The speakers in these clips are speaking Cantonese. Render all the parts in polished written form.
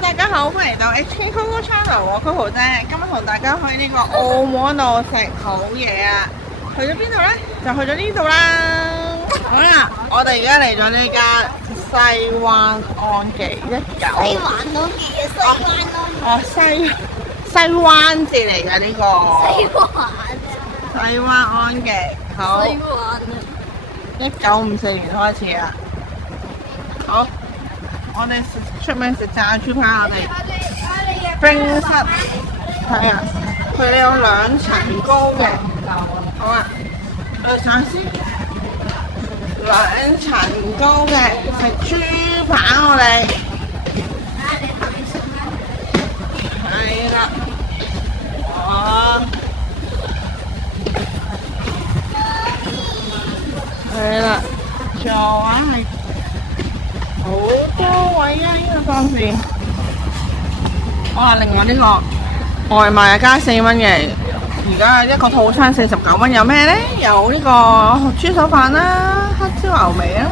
大家好，歡迎嚟到 HK Coco Channel，我 Coco 姐，今日同大家去呢個澳門度食好嘢啊！去咗邊度呢？就去咗呢度啦。好啦，我哋而家嚟咗呢間西灣安記19。西灣安記嘅西灣安記。哦，西灣字嚟㗎呢個。西灣啊！西灣安記，好。西灣啊！1954年開始啊。好。我哋出名食炸豬扒，我哋冰室係啊，佢哋有2層高嘅，好啊，我哋嘗試2層高嘅係豬扒，我哋係啦，係啦，仲話係。好多位啊！呢個方面，哇！另外呢個外賣加4蚊嘅，而家一個套餐49蚊，有咩呢？有呢個豬手飯啦、黑椒牛尾啦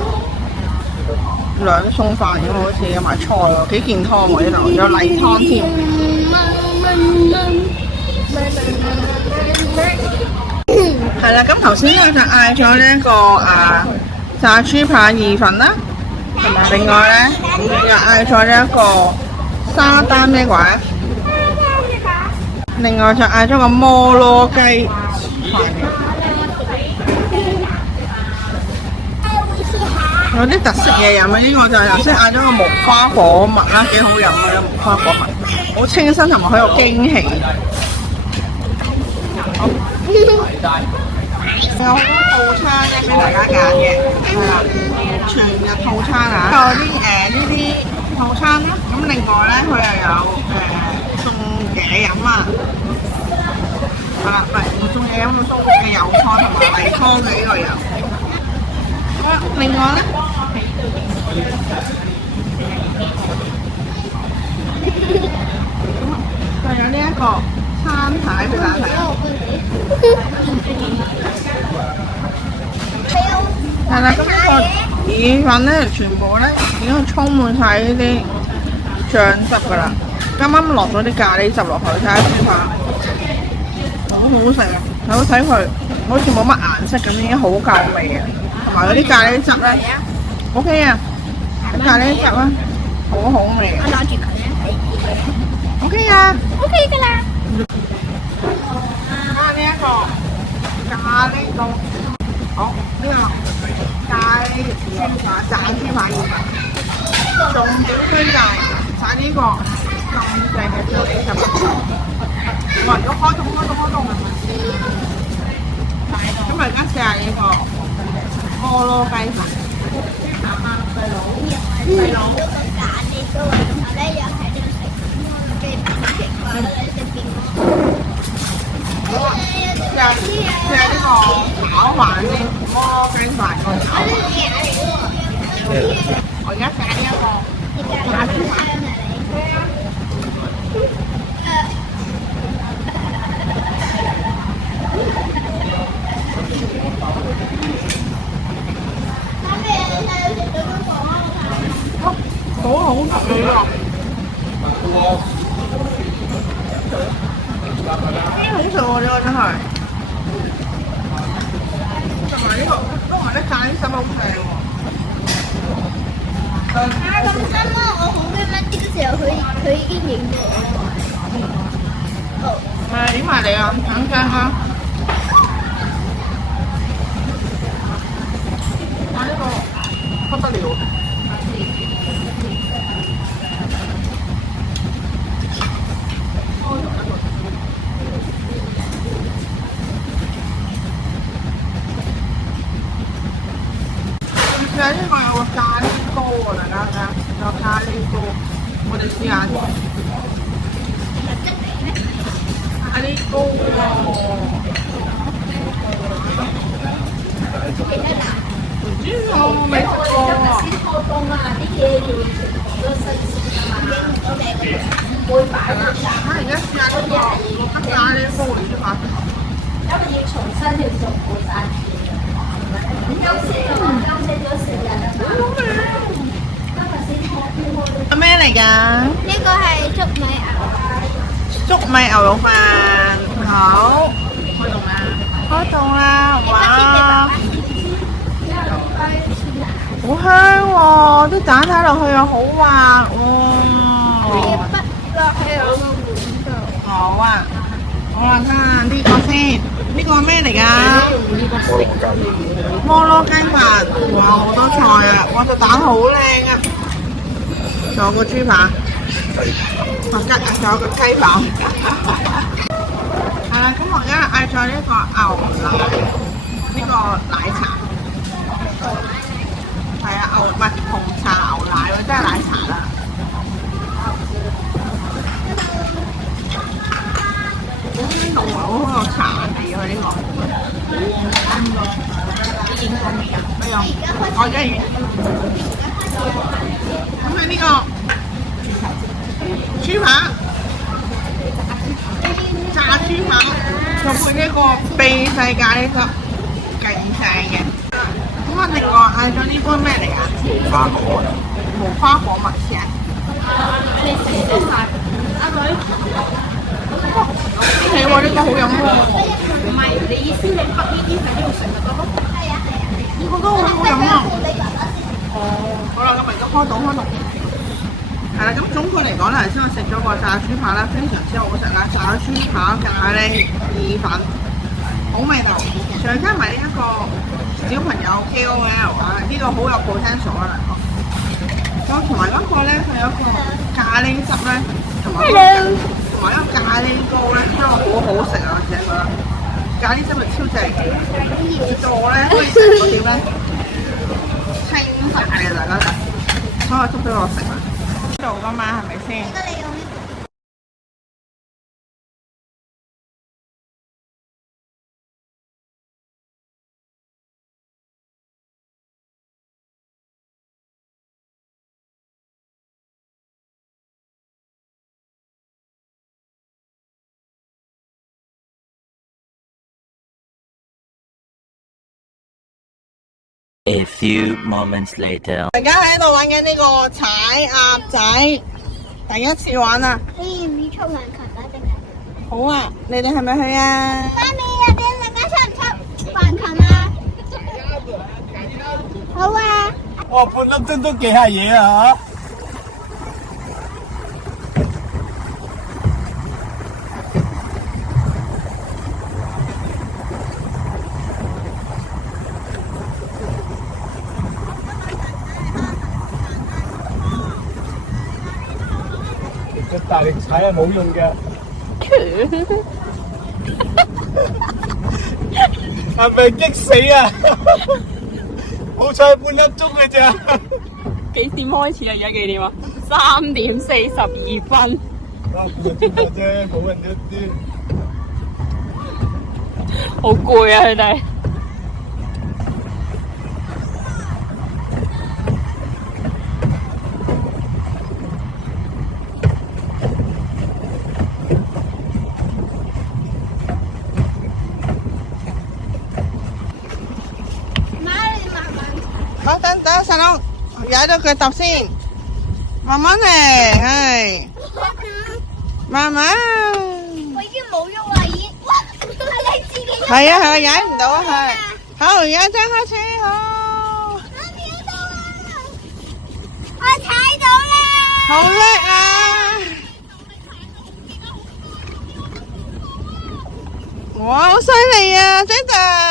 ，2餸飯咁好似，有埋菜喎，幾健康喎呢度，有例湯添。係啦，咁頭先咧就嗌咗呢一個炸豬扒意粉啦。另外咧，又嗌咗呢一個沙丹咩鬼？另外就嗌咗個摩羅雞有啲特色嘢飲啊！呢個就係頭先嗌咗個無花果蜜啦，幾好飲啊！呢無花果蜜，好清新同埋好有驚喜。有好多套餐咧俾大家揀嘅，係啦，全日套餐啊，有啲呢啲套餐啦。咁另外咧，佢又有送嘢飲啊，係啦，唔送嘢飲，佢送嘅油湯同埋例湯嘅呢個有。好啦，另外咧，就有呢一個餐牌俾大家睇。係啦，咁呢個意粉咧，全部咧已經充滿晒呢啲醬汁噶啦。啱啱落咗啲咖喱汁落去，睇下豬扒，好好食啊！睇佢好似冇乜顏色咁，已經好夠味啊！同埋嗰啲咖喱汁咧 ，OK 啊，咖喱汁啊，好好味啊！我攞住佢 OK 啊 ，OK 噶啦。呢一個咖喱凍，好呢個咖喱豬扒炸豬扒意粉，重點推介就係呢個咁正嘅咖喱汁。哇！要開動！咁而家試下呢個摩羅雞飯。細佬都咁揀呢個，然後咧又喺呢度食嘅平時話咧食邊個？好啊，試下呢個炒飯先，摩羅雞飯個炒飯。我而家試下呢一個炸豬扒。好好食呢個。好食喎！呢個真係，同埋呢個都話啲咖喱汁好正喎。咁啱啊！我好驚乜啲時候佢已經影咗我。係影埋嚟啊！等陣啊！哇！呢個不得了。呢個有個咖喱糕喎，大家睇下，有咖喱糕，我哋試下先。咖喱糕喎，唔知我未食過喎。開工啊！啲嘢要好多新鮮啊嘛，會擺得晒。而家試下呢個黑咖喱糕嚟先嚇。因為要重新去做過晒。係咩嚟㗎？呢個係粟米牛肉飯，好，開動啦，開動啦，哇，好香喎，啲蛋睇落去又好滑喎，好啊，好啦，睇下呢個先，呢個係咩嚟㗎？摩羅雞飯，哇，好多菜啊，哇，隻蛋好靚啊，仲有個豬扒。仲有個雞扒，係啦。咁我而家嗌咗呢個牛奶，呢個奶茶，係啊，唔係紅茶牛奶喎，真係奶茶啦。好濃啊，好有茶味啊呢個。哎呀，我而家咁係呢個。豬扒，炸豬扒，就配呢個秘製咖喱汁，勁正嘅。咁我另外嗌咗呢杯咩嚟啊？無花果，無花果蜜餞。係喎，呢個好飲喎。唔係，你意思你北呢啲喺呢度食咪得咯？係啊係啊。呢個都好好飲啊！哦，好啦，咁而家開動。係啦，咁總括嚟講咧，頭先我食咗個炸豬扒啦，非常之好食啦，炸豬扒咖喱意粉，好味道。再加埋呢一個小朋友 KOL 啊，呢個好有 potential 啊！同埋嗰個咧，佢有一個咖喱汁咧，同埋一個咖喱糕咧，真係好好食啊！我自己覺得咖喱汁係超正，熱到咧可以食到點咧清晒嘅大家食，所以捉俾我食啊！做噶嘛，係咪先？A few moments later， 而家喺度玩緊呢個踩鴨仔，第一次玩啊！你要唔要出環球打定係？好啊，你哋係咪去啊？媽咪入邊大家出唔出環球啊？好啊！哇，半粒鐘都幾下嘢啊！嚇！大力踩係冇用嘅。係咪激死啊？好彩半粒鐘嘅咋？幾點開始啊？而家幾點啊？3:42。半粒鐘啫，冇人一啲。好攰啊！佢哋。等細佬踩到腳踏先，慢慢嚟，係，慢慢。我已經冇喐啦，已經。哇！你自己喐。係啊，踩唔到啊，係。好，而家真開始，好。我踩到啦！好叻啊！哇，好犀利啊，真係。